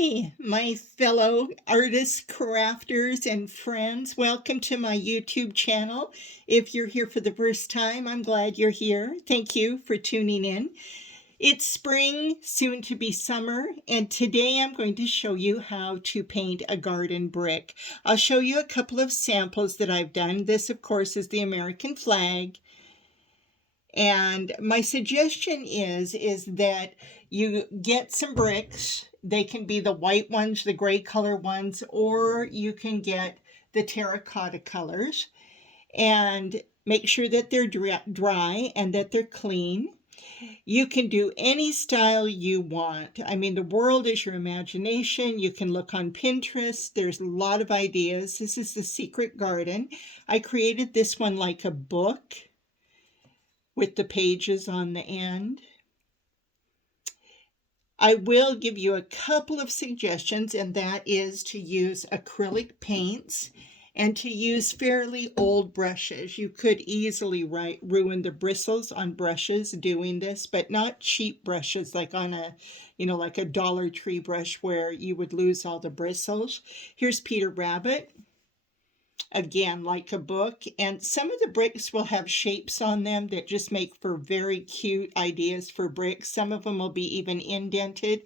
Hi, my fellow artists, crafters, and friends. Welcome to my YouTube channel. If you're here for the first time, I'm glad you're here. Thank you for tuning in. It's spring, soon to be summer, and today I'm going to show you how to paint a garden brick. I'll show you a couple of samples that I've done. This, of course, is the American flag. And my suggestion is that you get some bricks. They can be the white ones, the gray color ones, or you can get the terracotta colors. And make sure that they're dry and that they're clean. You can do any style you want. I mean, the world is your imagination. You can look on Pinterest. There's a lot of ideas. This is the Secret Garden. I created this one like a book with the pages on the end. I will give you a couple of suggestions, and that is to use acrylic paints and to use fairly old brushes. You could easily ruin the bristles on brushes doing this, but not cheap brushes like on a, like a Dollar Tree brush where you would lose all the bristles. Here's Peter Rabbit. Again, like a book, and some of the bricks will have shapes on them that just make for very cute ideas for bricks. Some of them will be even indented,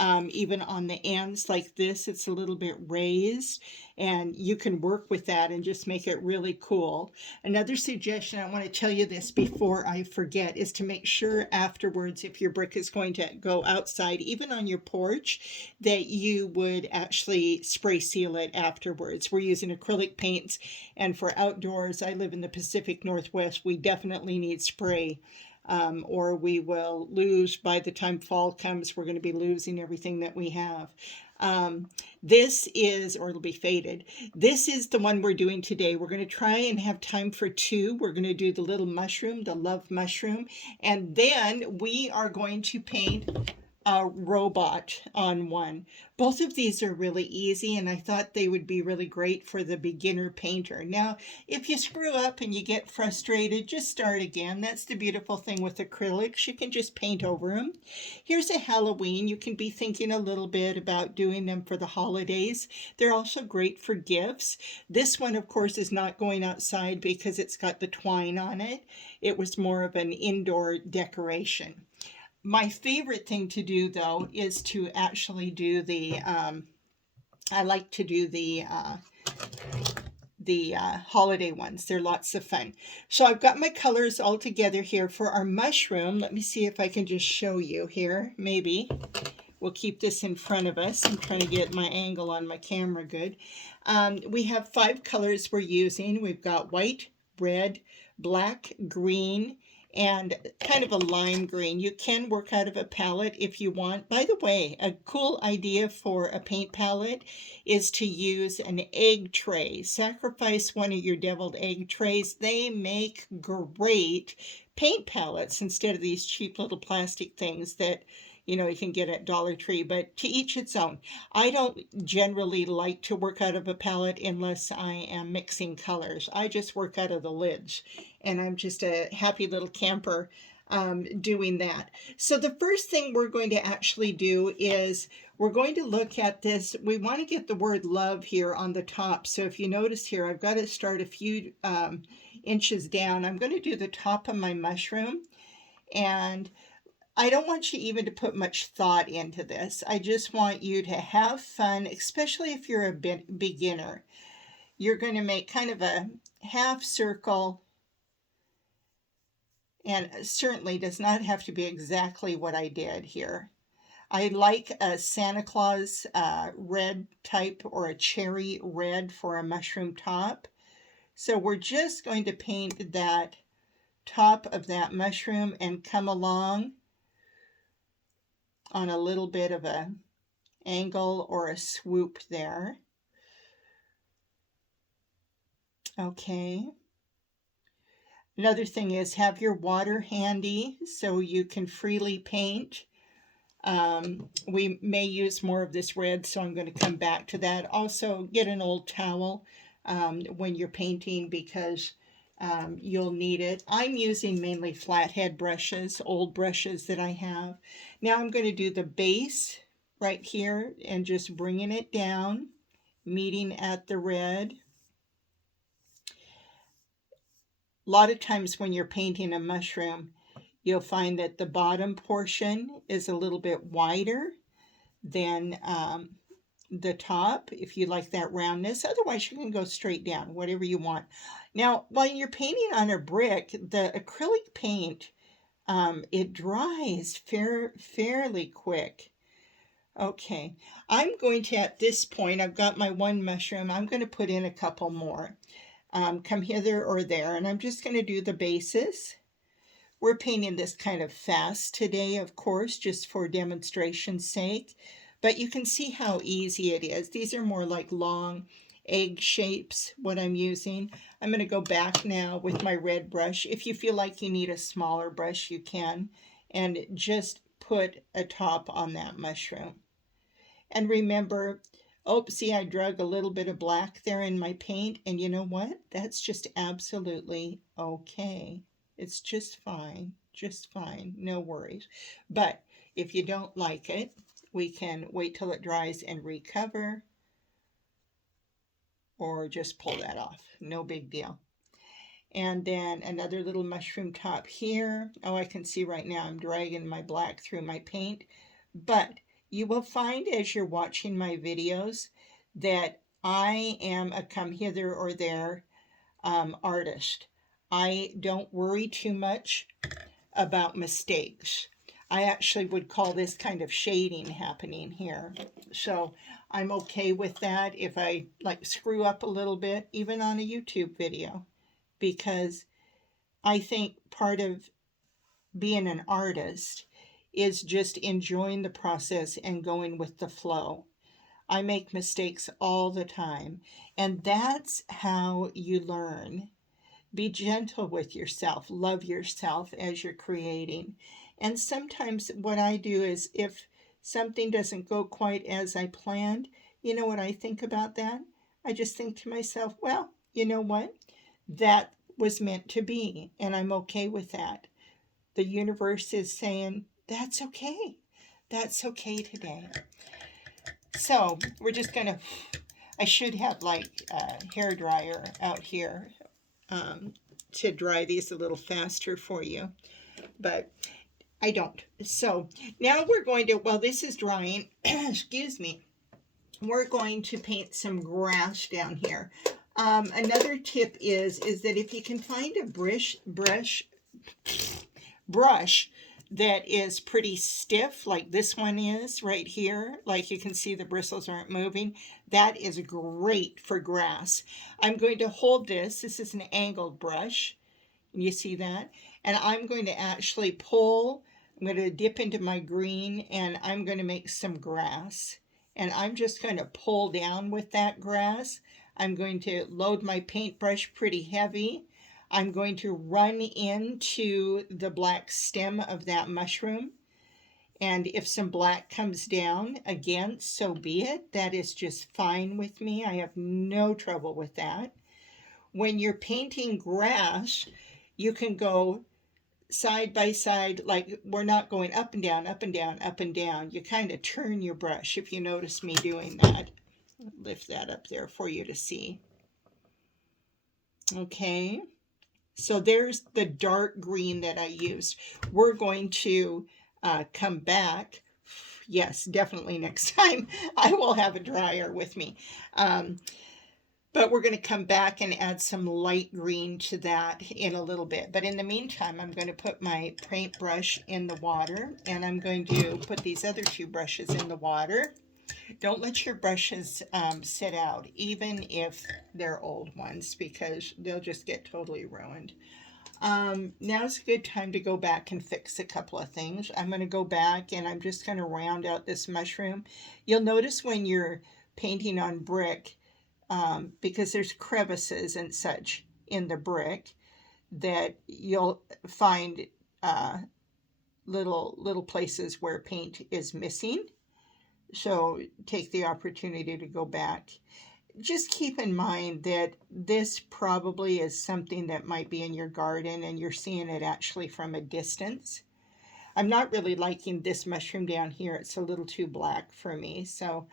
even on the ends like this. It's a little bit raised, and you can work with that and just make it really cool. Another suggestion, I want to tell you this before I forget, is to make sure afterwards, if your brick is going to go outside, even on your porch, that you would actually spray seal it afterwards. We're using acrylic paints, and for outdoors, I live in the Pacific Northwest, we definitely need spray. Or we will lose, by the time fall comes, we're going to be losing everything that we have. This is, or it'll be faded. This is the one we're doing today. We're going to try and have time for two. We're going to do the little mushroom, the love mushroom, and then we are going to paint a robot on one. Both of these are really easy, and I thought they would be really great for the beginner painter. Now, if you screw up and you get frustrated, just start again. That's the beautiful thing with acrylics. You can just paint over them. Here's a Halloween. You can be thinking a little bit about doing them for the holidays. They're also great for gifts. This one, of course, is not going outside because it's got the twine on it. It was more of an indoor decoration. My favorite thing to do, though, is to actually do the, I like to do the holiday ones. They're lots of fun. So I've got my colors all together here for our mushroom. Let me see if I can just show you here. Maybe we'll keep this in front of us. I'm trying to get my angle on my camera good. We have 5 colors we're using. We've got white, red, black, green, and kind of a lime green. You can work out of a palette if you want. By the way, a cool idea for a paint palette is to use an egg tray. Sacrifice one of your deviled egg trays. They make great paint palettes instead of these cheap little plastic things that you can get at Dollar Tree, but to each its own. I don't generally like to work out of a palette unless I am mixing colors. I just work out of the lids, and I'm just a happy little camper doing that. So the first thing we're going to actually do is we're going to look at this. We want to get the word love here on the top. So if you notice here, I've got to start a few inches down. I'm going to do the top of my mushroom, and I don't want you even to put much thought into this. I just want you to have fun, especially if you're a beginner. You're going to make kind of a half circle, and certainly does not have to be exactly what I did here. I like a Santa Claus red type or a cherry red for a mushroom top. So we're just going to paint that top of that mushroom and come along on a little bit of a angle or a swoop there. Okay. Another thing is have your water handy so you can freely paint. We may use more of this red, so I'm going to come back to that. Also, get an old towel when you're painting because you'll need it. I'm using mainly flathead brushes, old brushes that I have. Now I'm going to do the base right here and just bringing it down, meeting at the red. A lot of times when you're painting a mushroom, you'll find that the bottom portion is a little bit wider than the top, if you like that roundness. Otherwise, you can go straight down, whatever you want. Now, while you're painting on a brick, the acrylic paint, it dries fairly quick. Okay, I'm going to, at this point, I've got my one mushroom, I'm going to put in a couple more. Come hither or there, and I'm just going to do the bases. We're painting this kind of fast today, of course, just for demonstration's sake, but you can see how easy it is. These are more like long egg shapes, what I'm using. I'm going to go back now with my red brush. If you feel like you need a smaller brush, you can, and just put a top on that mushroom. And remember, oh, see, I drug a little bit of black there in my paint, and you know what? That's just absolutely okay. It's just fine, no worries. But if you don't like it, we can wait till it dries and recover, or just pull that off. No big deal. And then another little mushroom top here. Oh, I can see right now I'm dragging my black through my paint. But you will find as you're watching my videos that I am a come hither or there artist. I don't worry too much about mistakes. I actually would call this kind of shading happening here. So I'm okay with that if I like screw up a little bit, even on a YouTube video, because I think part of being an artist is just enjoying the process and going with the flow. I make mistakes all the time, and that's how you learn. Be gentle with yourself, love yourself as you're creating. And sometimes what I do is if something doesn't go quite as I planned, you know what I think about that? I just think to myself, well, you know what? That was meant to be, and I'm okay with that. The universe is saying, that's okay. That's okay today. So we're just going to, I should have like a hair dryer out here to dry these a little faster for you, but I don't. So now we're going to, while this is drying, excuse me, we're going to paint some grass down here. Another tip is that if you can find a brush that is pretty stiff, like this one is right here, like you can see the bristles aren't moving, that is great for grass. I'm going to hold this is an angled brush, and you see that, and I'm going to actually pull, I'm going to dip into my green, and I'm going to make some grass, and I'm just going to pull down with that grass. I'm going to load my paintbrush pretty heavy. I'm going to run into the black stem of that mushroom. And if some black comes down, again, so be it. That is just fine with me. I have no trouble with that. When you're painting grass, you can go side by side, like we're not going up and down, up and down, up and down. You kind of turn your brush, if you notice me doing that. Lift that up there for you to see. Okay. So there's the dark green that I used. We're going to come back. Yes, definitely next time I will have a dryer with me. But we're going to come back and add some light green to that in a little bit. But in the meantime, I'm going to put my paintbrush in the water, and I'm going to put these other two brushes in the water. Don't let your brushes sit out, even if they're old ones, because they'll just get totally ruined. Now's a good time to go back and fix a couple of things. I'm going to go back and I'm just going to round out this mushroom. You'll notice when you're painting on brick, because there's crevices and such in the brick, that you'll find little places where paint is missing. So take the opportunity to go back. Just keep in mind that this probably is something that might be in your garden and you're seeing it actually from a distance. I'm not really liking this mushroom down here. It's a little too black for me. So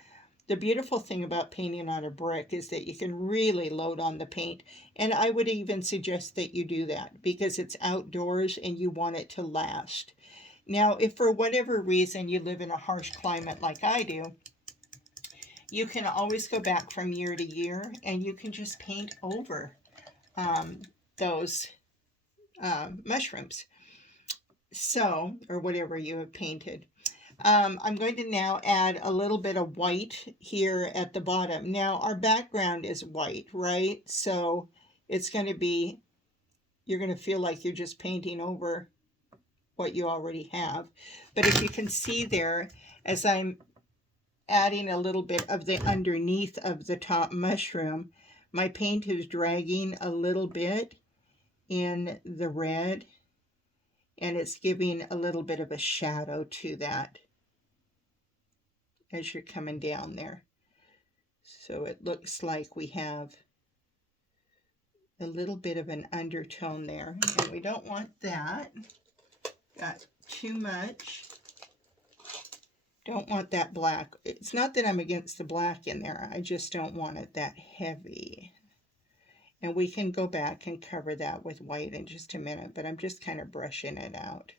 the beautiful thing about painting on a brick is that you can really load on the paint. And I would even suggest that you do that because it's outdoors and you want it to last. Now, if for whatever reason you live in a harsh climate like I do, you can always go back from year to year and you can just paint over those mushrooms. So, or whatever you have painted. I'm going to now add a little bit of white here at the bottom. Now, our background is white, right? So it's going to be, you're going to feel like you're just painting over what you already have. But if you can see there, as I'm adding a little bit of the underneath of the top mushroom, my paint is dragging a little bit in the red, and it's giving a little bit of a shadow to that as you're coming down there. So it looks like we have a little bit of an undertone there, and we don't want that. Got too much. Don't want that black. It's not that I'm against the black in there. I just don't want it that heavy. And we can go back and cover that with white in just a minute, but I'm just kind of brushing it out.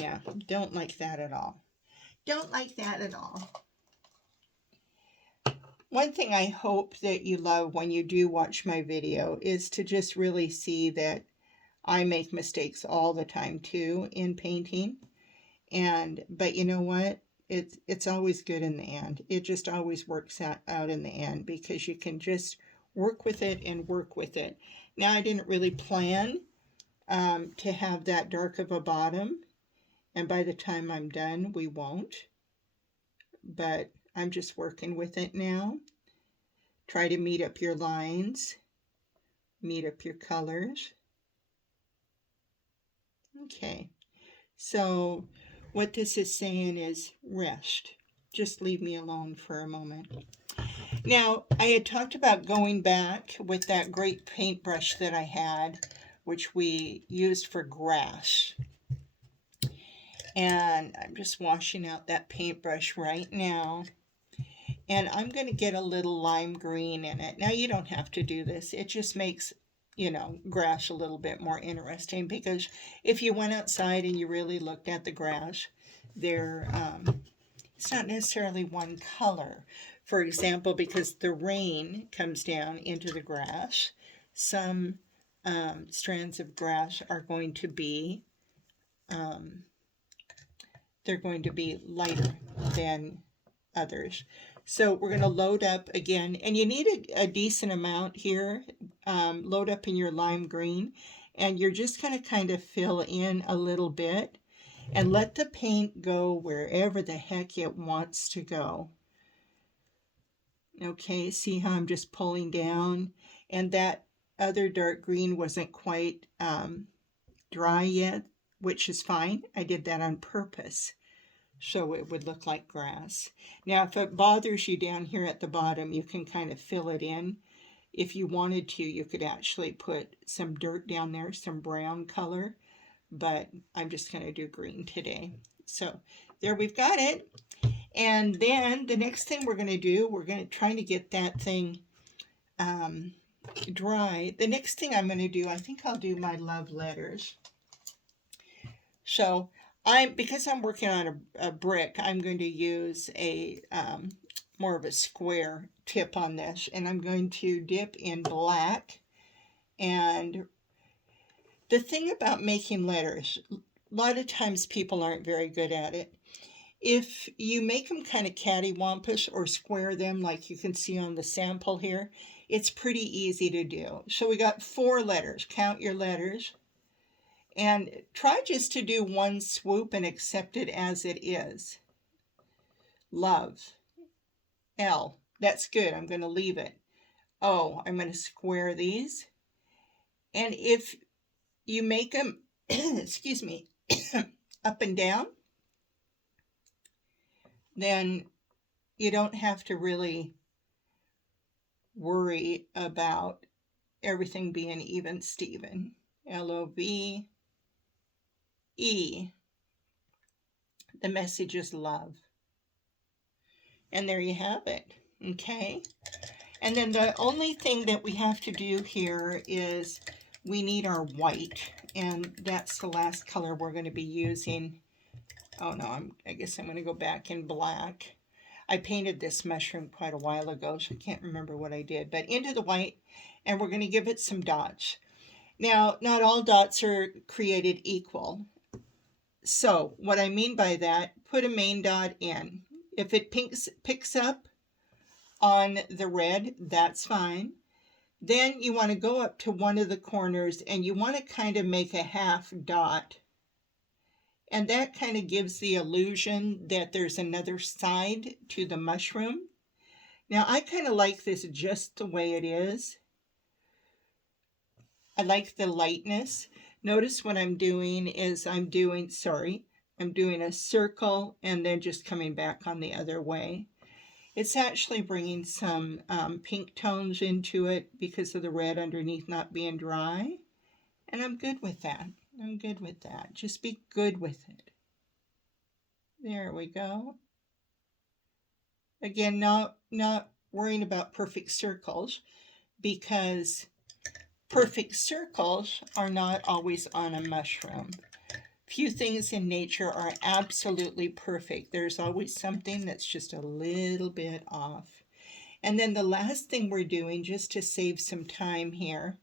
Yeah, don't like that at all. Don't like that at all. One thing I hope that you love when you do watch my video is to just really see that I make mistakes all the time too in painting. But you know what? It's always good in the end. It just always works out in the end because you can just work with it and work with it. Now, I didn't really plan to have that dark of a bottom, and by the time I'm done, we won't. But I'm just working with it now. Try to meet up your lines, meet up your colors. Okay, so what this is saying is rest. Just leave me alone for a moment. Now, I had talked about going back with that great paintbrush that I had, which we used for grass. And I'm just washing out that paintbrush right now. And I'm going to get a little lime green in it. Now, you don't have to do this. It just makes, grass a little bit more interesting because if you went outside and you really looked at the grass, it's not necessarily one color. For example, because the rain comes down into the grass, some strands of grass are going to be they're going to be lighter than others. So we're going to load up again, and you need a decent amount here. Load up in your lime green, and you're just going to kind of fill in a little bit and let the paint go wherever the heck it wants to go. Okay, see how I'm just pulling down, and that other dark green wasn't quite dry yet, which is fine. I did that on purpose so it would look like grass. Now, if it bothers you down here at the bottom, you can kind of fill it in. If you wanted to, you could actually put some dirt down there, some brown color, but I'm just going to do green today. So there we've got it. And then the next thing we're going to do, we're going to try to get that thing dry. The next thing I'm going to do, I think I'll do my love letters. So because I'm working on a brick, I'm going to use a more of a square tip on this, and I'm going to dip in black. And the thing about making letters, a lot of times people aren't very good at it. If you make them kind of cattywampus or square them like you can see on the sample here, it's pretty easy to do. So we got 4 letters. Count your letters. And try just to do one swoop and accept it as it is. Love. L. That's good. I'm going to leave it. O. I'm going to square these. And if you make them, excuse me, up and down, then you don't have to really worry about everything being even Steven. L-O-V-E. The message is love. And there you have it. Okay. And then the only thing that we have to do here is we need our white. And that's the last color we're going to be using. Oh no, I guess I'm going to go back in black. I painted this mushroom quite a while ago, so I can't remember what I did. But into the white, and we're going to give it some dots. Now, not all dots are created equal. So, what I mean by that, put a main dot in. If it picks up on the red, that's fine. Then you want to go up to one of the corners, and you want to kind of make a half dot. And that kind of gives the illusion that there's another side to the mushroom. Now, I kind of like this just the way it is. I like the lightness. Notice what I'm doing is I'm doing a circle and then just coming back on the other way. It's actually bringing some pink tones into it because of the red underneath not being dry. And I'm good with that. I'm good with that. Just be good with it. There we go. Again, not worrying about perfect circles, because perfect circles are not always on a mushroom. Few things in nature are absolutely perfect. There's always something that's just a little bit off. And then the last thing we're doing, just to save some time here,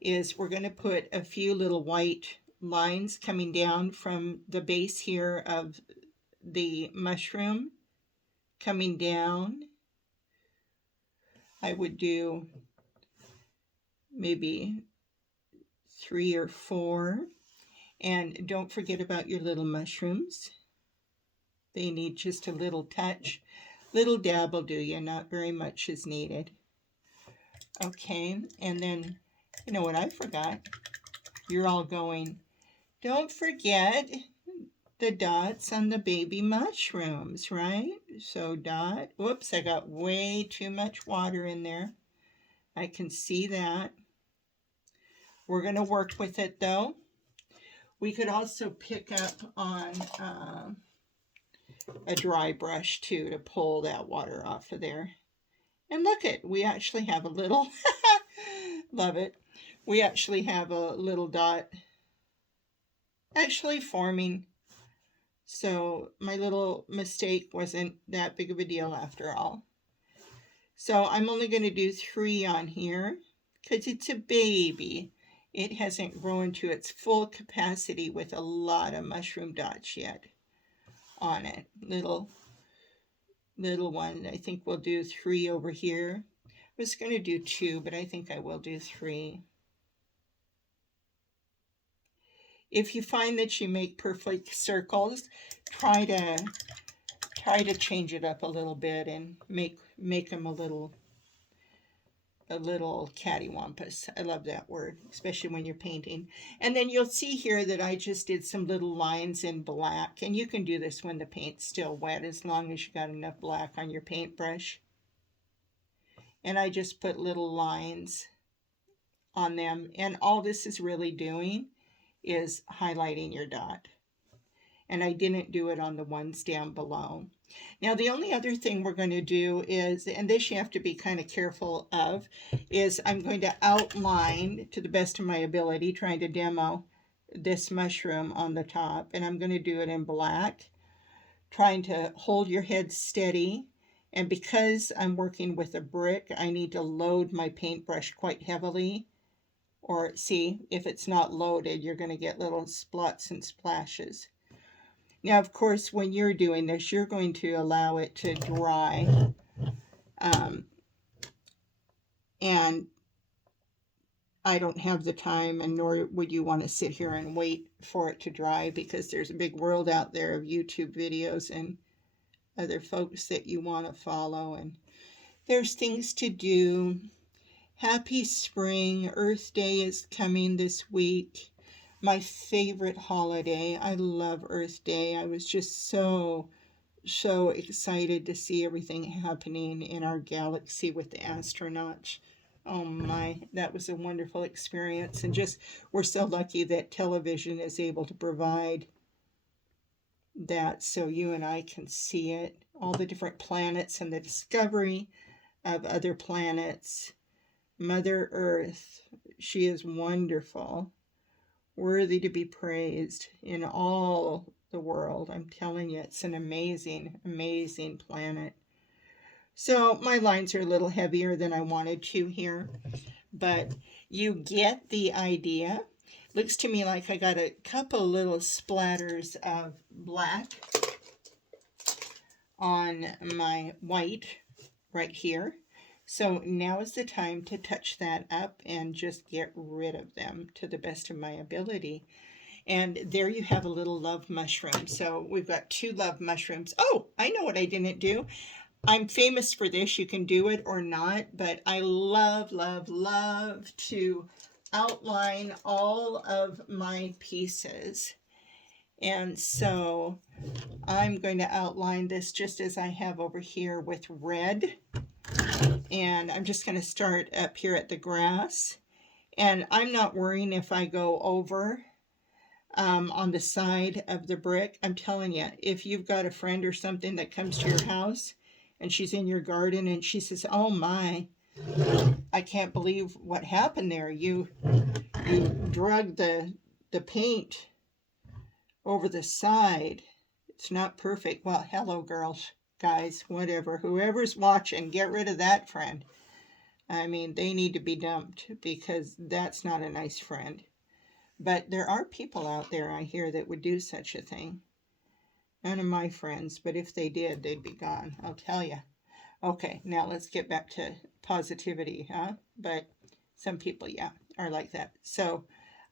is we're going to put a few little white lines coming down from the base here of the mushroom, coming down. I would do maybe 3 or 4. And don't forget about your little mushrooms. They need just a little touch. Little dab will do you, not very much is needed. Okay, and then, you know what I forgot? You're all going, don't forget the dots on the baby mushrooms, right? So dot, whoops, I got way too much water in there. I can see that. We're going to work with it though. We could also pick up on a dry brush too to pull that water off of there. And look it, we actually have a little, love it. We actually have a little dot actually forming. So my little mistake wasn't that big of a deal after all. So I'm only going to do 3 on here because it's a baby. It hasn't grown to its full capacity with a lot of mushroom dots yet on it. Little one. I think we'll do 3 over here. I was going to do 2, but I think I will do 3. If you find that you make perfect circles, try to change it up a little bit and make them a little cattywampus. I love that word, especially when you're painting. And then you'll see here that I just did some little lines in black, and you can do this when the paint's still wet as long as you got enough black on your paintbrush. And I just put little lines on them, and all this is really doing is highlighting your dot. And I didn't do it on the ones down below. Now the only other thing we're going to do is, and this you have to be kind of careful of, is I'm going to outline to the best of my ability, trying to demo this mushroom on the top, and I'm going to do it in black, trying to hold your head steady. And because I'm working with a brick, I need to load my paintbrush quite heavily. Or see, if it's not loaded, you're going to get little splots and splashes. Now, of course, when you're doing this, you're going to allow it to dry. And I don't have the time, and nor would you want to sit here and wait for it to dry, because there's a big world out there of YouTube videos and other folks that you want to follow. And there's things to do. Happy spring. Earth Day is coming this week. My favorite holiday. I love Earth Day. I was just so excited to see everything happening in our galaxy with the astronauts. Oh my, that was a wonderful experience. And just, we're so lucky that television is able to provide that so you and I can see it. All the different planets and the discovery of other planets. Mother Earth, she is wonderful, worthy to be praised in all the world. I'm telling you, it's an amazing, amazing planet. So my lines are a little heavier than I wanted to here, but you get the idea. Looks to me like I got a couple little splatters of black on my white right here. So now is the time to touch that up and just get rid of them to the best of my ability. And there you have a little love mushroom. So we've got 2 love mushrooms. Oh, I know what I didn't do. I'm famous for this. You can do it or not, but I love, love, love to outline all of my pieces. And so I'm going to outline this just as I have over here with red. And I'm just going to start up here at the grass. And I'm not worrying if I go over on the side of the brick. I'm telling you, if you've got a friend or something that comes to your house and she's in your garden and she says, oh my, I can't believe what happened there. You drug the paint over the side. It's not perfect. Well, hello girls, guys, whatever. Whoever's watching, get rid of that friend. I mean, they need to be dumped because that's not a nice friend. But there are people out there, I hear, that would do such a thing. None of my friends, but if they did, they'd be gone, I'll tell you. Okay, now let's get back to positivity, huh? But some people, yeah, are like that. So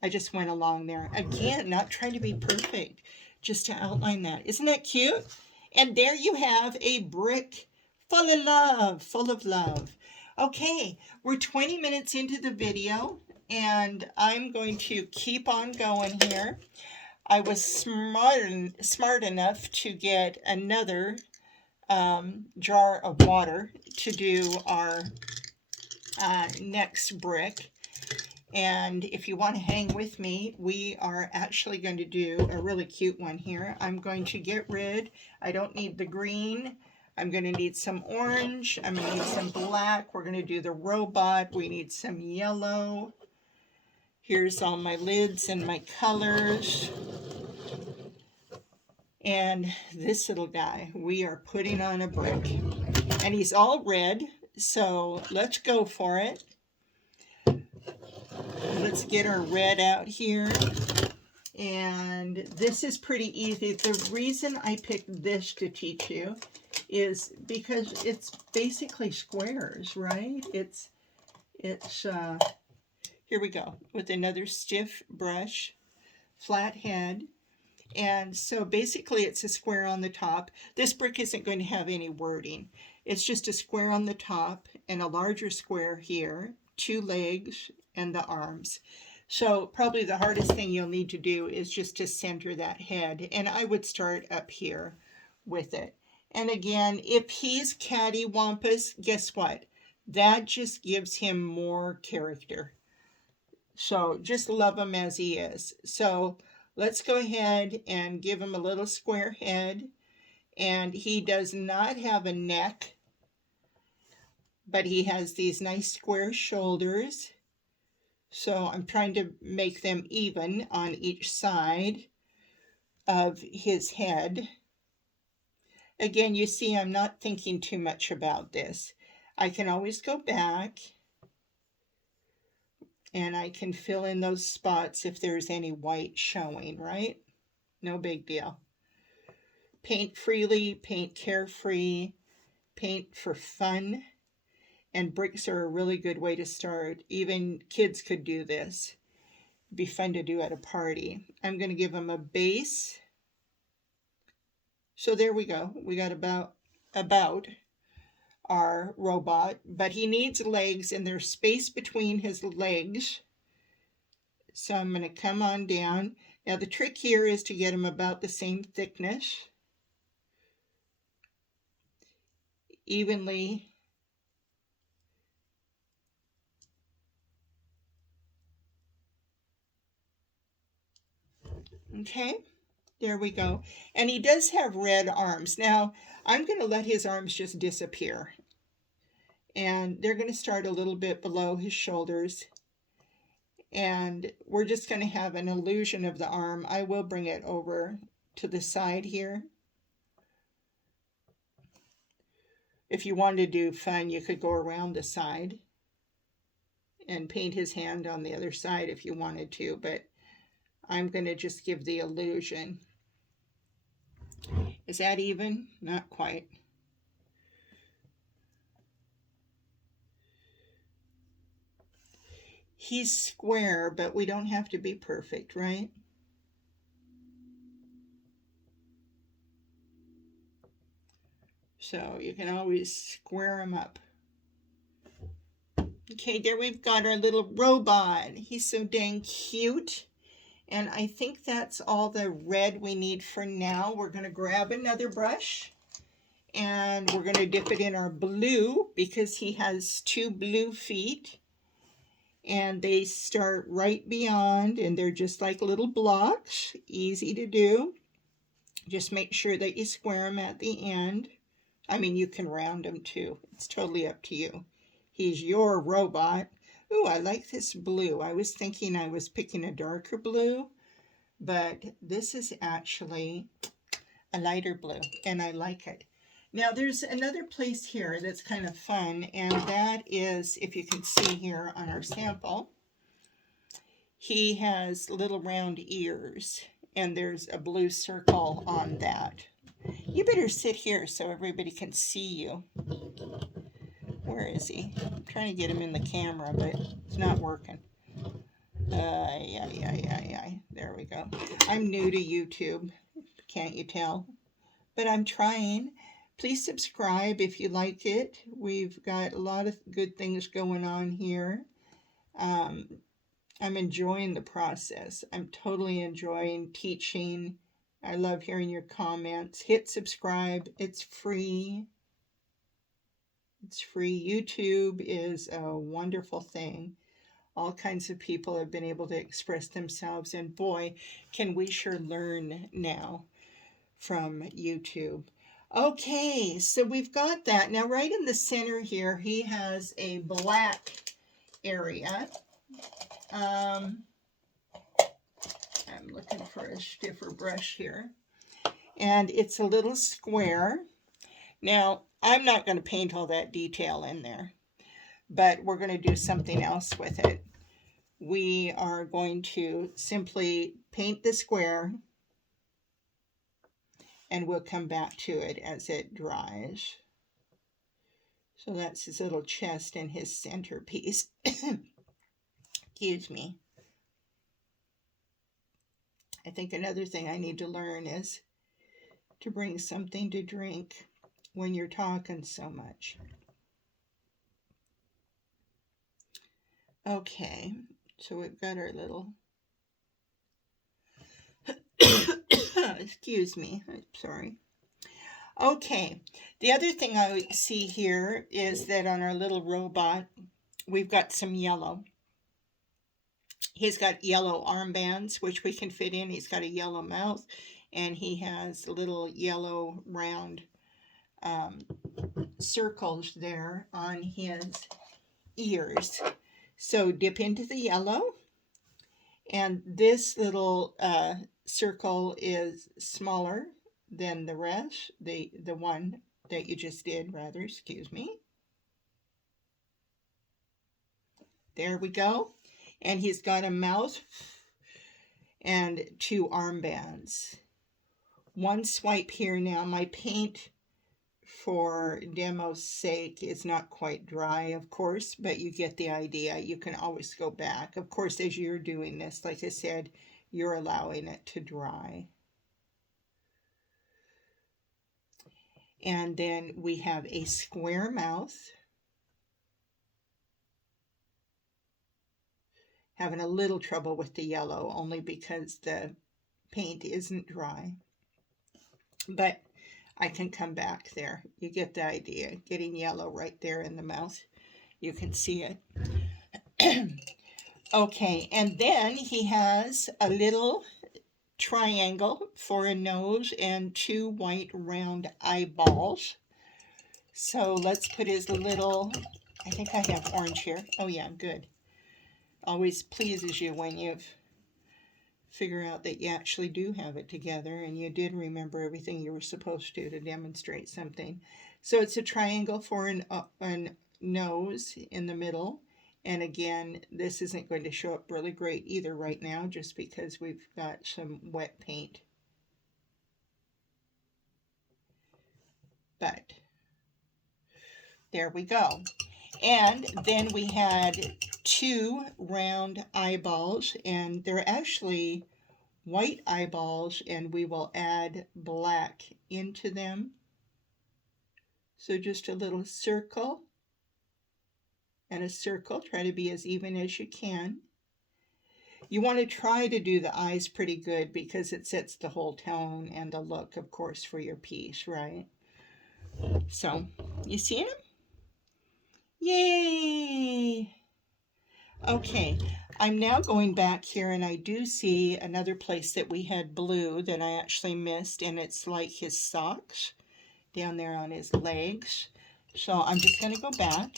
I just went along there. Again, not trying to be perfect, just to outline that. Isn't that cute? And there you have a brick full of love, full of love. Okay, we're 20 minutes into the video, and I'm going to keep on going here. I was smart enough to get another jar of water to do our next brick. And if you want to hang with me, we are actually going to do a really cute one here. I'm going to get rid, I don't need the green. I'm going to need some orange. I'm going to need some black. We're going to do the robot. We need some yellow. Here's all my lids and my colors. And this little guy, we are putting on a brick. And he's all red, so let's go for it. Let's get our red out here. And this is pretty easy. The reason I picked this to teach you is because it's basically squares, right? It's here we go with another stiff brush, flat head. And so basically it's a square on the top. This brick isn't going to have any wording. It's just a square on the top and a larger square here, 2 legs and the arms. So probably the hardest thing you'll need to do is just to center that head. And I would start up here with it. And again, if he's cattywampus, guess what? That just gives him more character. So just love him as he is. So let's go ahead and give him a little square head. And he does not have a neck, but he has these nice square shoulders. So I'm trying to make them even on each side of his head. Again, you see, I'm not thinking too much about this. I can always go back and I can fill in those spots if there's any white showing, right? No big deal. Paint freely, paint carefree, paint for fun. And bricks are a really good way to start. Even kids could do this. It'd be fun to do at a party. I'm going to give them a base. So there we go. We got about our robot, but he needs legs and there's space between his legs. So I'm going to come on down. Now the trick here is to get him about the same thickness. Evenly Okay, there we go. And he does have red arms. Now, I'm going to let his arms just disappear. And they're going to start a little bit below his shoulders. And we're just going to have an illusion of the arm. I will bring it over to the side here. If you wanted to do fun, you could go around the side and paint his hand on the other side if you wanted to, but I'm going to just give the illusion. Is that even? Not quite. He's square, but we don't have to be perfect, right? So you can always square him up. Okay, there we've got our little robot. He's so dang cute. And I think that's all the red we need for now. We're going to grab another brush and we're going to dip it in our blue because he has 2 blue feet. And they start right beyond, and they're just like little blocks, easy to do. Just make sure that you square them at the end. I mean, you can round them too. It's totally up to you. He's your robot. Ooh, I like this blue. I was thinking I was picking a darker blue, but this is actually a lighter blue, and I like it. Now, there's another place here that's kind of fun, and that is, if you can see here on our sample, he has little round ears, and there's a blue circle on that. You better sit here so everybody can see you. Where is he? I'm trying to get him in the camera, but it's not working. There we go. I'm new to YouTube, can't you tell? But I'm trying. Please subscribe if you like it. We've got a lot of good things going on here. I'm enjoying the process. I'm totally enjoying teaching. I love hearing your comments. Hit subscribe. It's free. It's free. YouTube is a wonderful thing. All kinds of people have been able to express themselves, and boy, can we sure learn now from YouTube. Okay, so we've got that. Now, right in the center here, he has a black area. I'm looking for a stiffer brush here. And it's a little square. Now, I'm not going to paint all that detail in there, but we're going to do something else with it. We are going to simply paint the square, and we'll come back to it as it dries. So that's his little chest and his centerpiece. Excuse me. I think another thing I need to learn is to bring something to drink when you're talking so much. Okay, so we've got our little... Excuse me, I'm sorry. Okay, the other thing I see here is that on our little robot, we've got some yellow. He's got yellow armbands, which we can fit in. He's got a yellow mouth, and he has little yellow round circles there on his ears. So dip into the yellow, and this little circle is smaller than the rest, the one that you just did, rather, excuse me. There we go. And he's got a mouth and 2 armbands. One swipe here now. My paint, for demo's sake, is not quite dry, of course, but you get the idea. You can always go back. Of course, as you're doing this, like I said, you're allowing it to dry. And then we have a square mouth. Having a little trouble with the yellow, only because the paint isn't dry. But I can come back there. You get the idea. Getting yellow right there in the mouth. You can see it. Okay, and then he has a little triangle for a nose and 2 white round eyeballs. So let's put his little, I think I have orange here. Oh yeah, good. Always pleases you when you figure out that you actually do have it together and you did remember everything you were supposed to demonstrate something. So it's a triangle for an nose in the middle. And again, this isn't going to show up really great either right now just because we've got some wet paint. But there we go. And then we had 2 round eyeballs, and they're actually white eyeballs, and we will add black into them. So just a little circle and a circle. Try to be as even as you can. You want to try to do the eyes pretty good because it sets the whole tone and the look, of course, for your piece, right? So, you see them? Yay! Okay, I'm now going back here and I do see another place that we had blue that I actually missed, and it's like his socks down there on his legs. So I'm just going to go back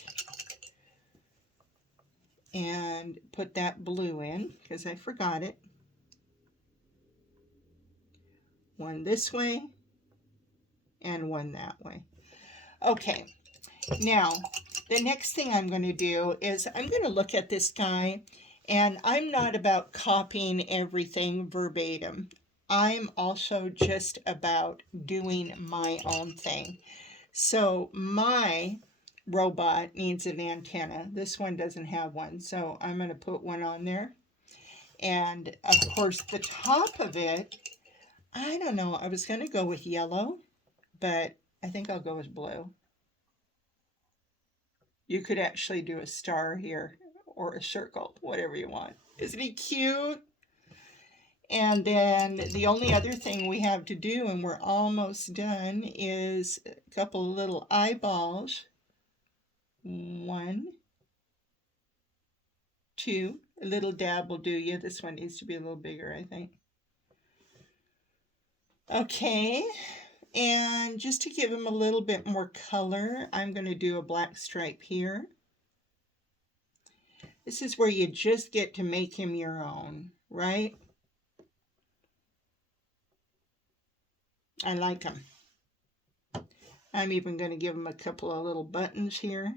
and put that blue in because I forgot it. One this way and one that way. Okay, now the next thing I'm going to do is I'm going to look at this guy, and I'm not about copying everything verbatim. I'm also just about doing my own thing. So my robot needs an antenna. This one doesn't have one, so I'm going to put one on there. And of course the top of it, I don't know, I was going to go with yellow, but I think I'll go with blue. You could actually do a star here or a circle, whatever you want. Isn't he cute? And then the only other thing we have to do, and we're almost done, is a couple of little eyeballs. 1, 2, a little dab will do you. This one needs to be a little bigger, I think. Okay, and just to give him a little bit more color, I'm going to do a black stripe here. This is where you just get to make him your own, right? I like him. I'm even going to give him a couple of little buttons here.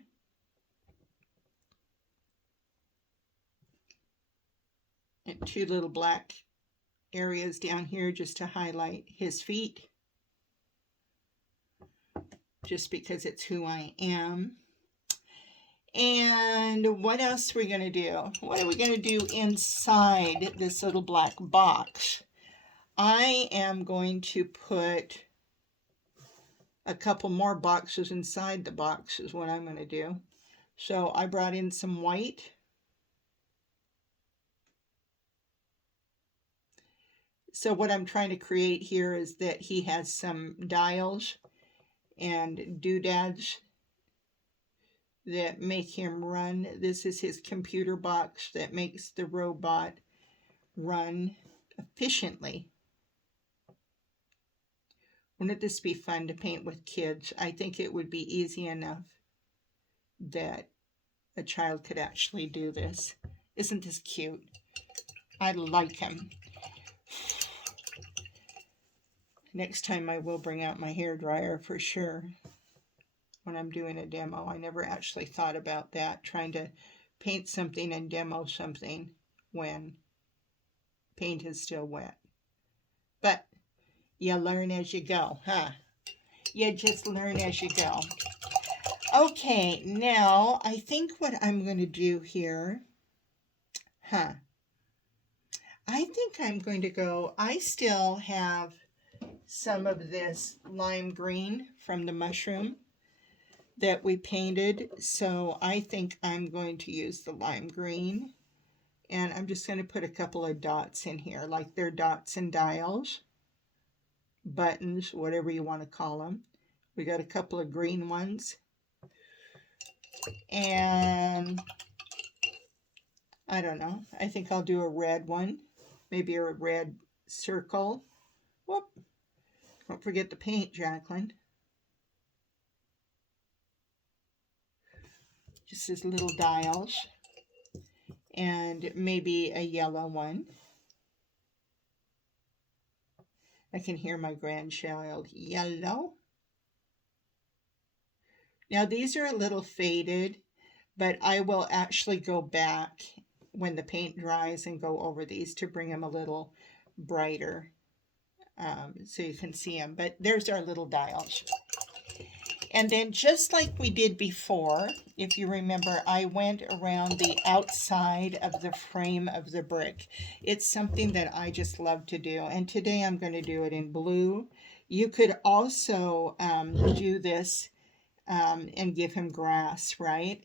And 2 little black areas down here just to highlight his feet. Just because it's who I am. And what else are we going to do? What are we going to do inside this little black box? I am going to put a couple more boxes inside the box is what I'm going to do. So I brought in some white. So what I'm trying to create here is that he has some dials and doodads that make him run. This is his computer box that makes the robot run efficiently. Wouldn't this be fun to paint with kids? I think it would be easy enough that a child could actually do this. Isn't this cute? I like him. Next time I will bring out my hairdryer for sure when I'm doing a demo. I never actually thought about that, trying to paint something and demo something when paint is still wet. But you learn as you go, huh? You just learn as you go. Okay, now I think what I'm going to do here, I think I'm going to go, I still have some of this lime green from the mushroom that we painted, so I think I'm going to use the lime green, and I'm just going to put a couple of dots in here, like they're dots and dials, buttons, whatever you want to call them. We got a couple of green ones, and I don't know, I think I'll do a red one, maybe a red circle. Whoop. Don't forget the paint, Jacqueline. Just as little dials. And maybe a yellow one. I can hear my grandchild. Yellow. Now these are a little faded, but I will actually go back when the paint dries and go over these to bring them a little brighter, so you can see them. But there's our little dials. And then just like we did before, if you remember, I went around the outside of the frame of the brick. It's something that I just love to do. And today I'm going to do it in blue. You could also do this and give him grass, right?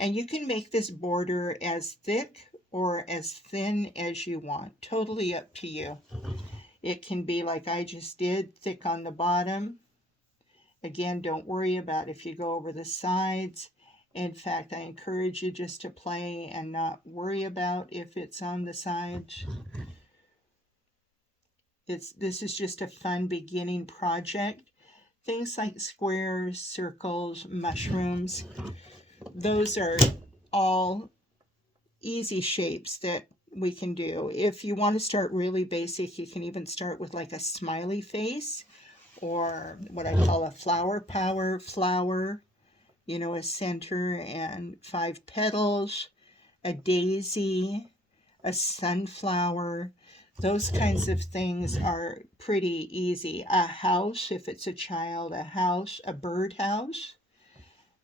And you can make this border as thick or as thin as you want. Totally up to you. It can be like I just did, thick on the bottom. Again, don't worry about if you go over the sides. In fact, I encourage you just to play and not worry about if it's on the sides. This is just a fun beginning project. Things like squares, circles, mushrooms, those are all easy shapes that we can do. If you want to start really basic, you can even start with like a smiley face, or what I call a flower power flower, you know, a center and 5 petals, a daisy, a sunflower. Those kinds of things are pretty easy. A house, if it's a child, a house, a birdhouse.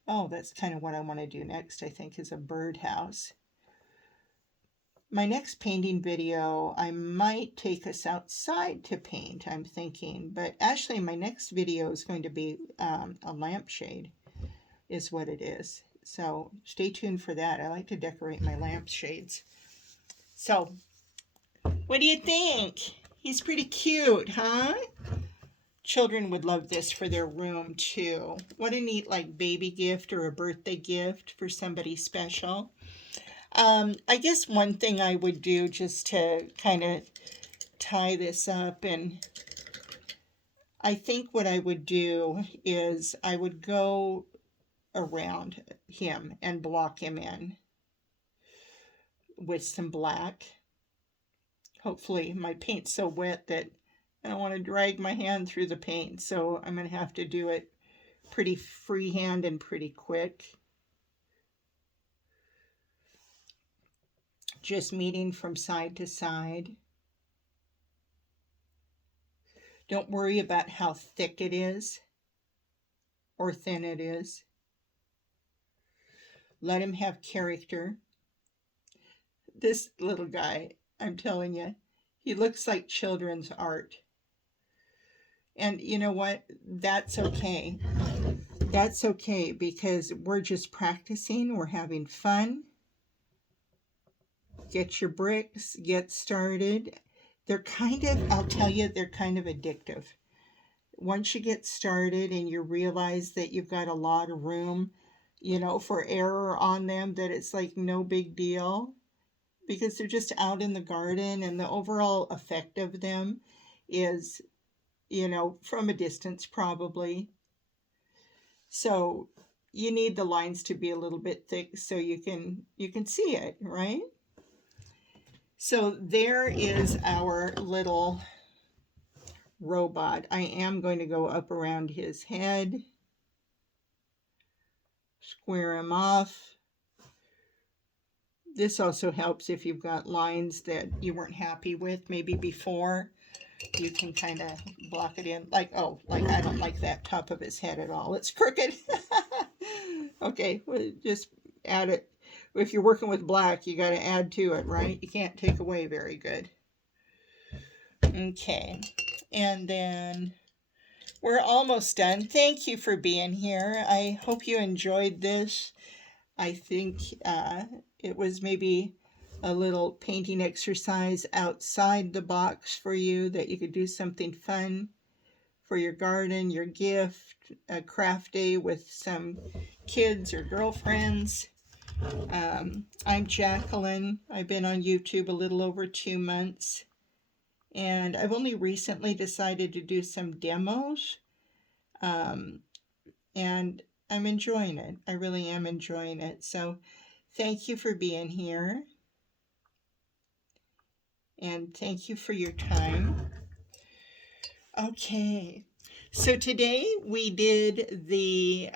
Oh, that's kind of what I want to do next, I think, is a birdhouse. My next painting video, I might take us outside to paint, I'm thinking. But actually, my next video is going to be a lampshade, is what it is. So stay tuned for that. I like to decorate my lampshades. So, what do you think? He's pretty cute, huh? Children would love this for their room, too. What a neat, like, baby gift or a birthday gift for somebody special. I guess one thing I would do just to kind of tie this up, and I think what I would do is I would go around him and block him in with some black. Hopefully my paint's so wet that I don't want to drag my hand through the paint, so I'm going to have to do it pretty freehand and pretty quick. Just meeting from side to side. Don't worry about how thick it is or thin it is. Let him have character. This little guy, I'm telling you, he looks like children's art. And you know what? That's okay. That's okay, because we're just practicing. We're having fun. Get your bricks, get started. They're kind of, I'll tell you, they're kind of addictive. Once you get started and you realize that you've got a lot of room, you know, for error on them, that it's like no big deal, because they're just out in the garden, and the overall effect of them is, you know, from a distance probably. So you need the lines to be a little bit thick so you can see it, right? So there is our little robot. I am going to go up around his head, square him off. This also helps if you've got lines that you weren't happy with maybe before. You can kind of block it in. Like, oh, like I don't like that top of his head at all. It's crooked. Okay, we'll just add it. If you're working with black, you got to add to it, right? You can't take away very good. Okay, and then we're almost done. Thank you for being here. I hope you enjoyed this. I think it was maybe a little painting exercise outside the box for you, that you could do something fun for your garden, your gift, a craft day with some kids or girlfriends. I'm Jacqueline. I've been on YouTube a little over 2 months. And I've only recently decided to do some demos. And I'm enjoying it. I really am enjoying it. So thank you for being here. And thank you for your time. Okay. So today we did the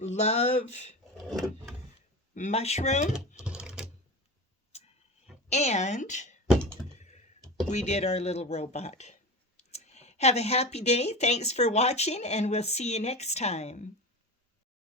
love mushroom, and we did our little robot. Have a happy day. Thanks for watching, and we'll see you next time.